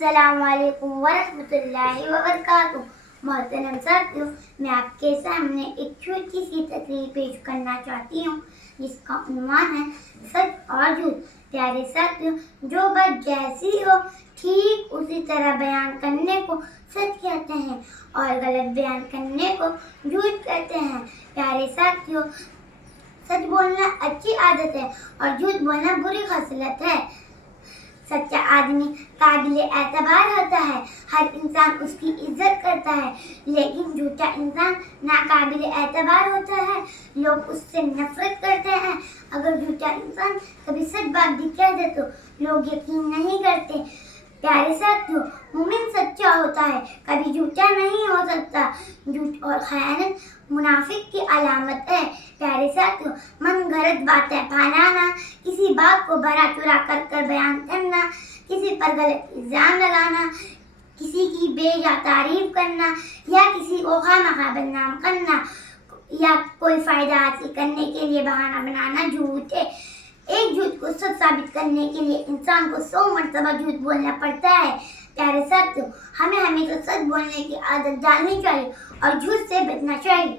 अस्सलाम वालेकुम वरहमतुल्लाहि वबरकातुह। मोहतरम साथियों, मैं आपके सामने एक छोटी सी तकरीर पेश करना चाहती हूँ जिसका उन्वान है सच और झूठ। प्यारे साथियों, जो बात जैसी हो ठीक उसी तरह बयान करने को सच कहते हैं और गलत बयान करने को झूठ कहते हैं। प्यारे साथियों, सच बोलना अच्छी आदत है और झूठ बोलना बुरी खसलत है। सच्चा आदमी काबिल एतबार होता है, हर इंसान उसकी इज्जत करता है, लेकिन झूठा इंसान नाकाबिल एतबार होता है, लोग उससे नफरत करते हैं। अगर झूठा इंसान कभी सच बात भी कह दे तो लोग यकीन नहीं करते। प्यारे साथियों, मोमिन सच्चा होता है, कभी झूठा नहीं हो सकता। झूठ और खयानत मुनाफिक की अलामत है। प्यारे साथियों, मन गलत बातें फैलाना, किसी बात को भरा चुरा कर बयान करना, किसी पर गलत इल्जाम लगाना, किसी की बेजा तारीफ करना या किसी को खामखा बदनाम करना या कोई फायदा हासिल करने के लिए बहाना बनाना झूठ है। एक झूठ को सच साबित करने के लिए इंसान को 100 मरतबा झूठ बोलना पड़ता है। प्यारे साथियों, हमें हमेशा सच बोलने की आदत डालनी चाहिए और झूठ से बचना चाहिए।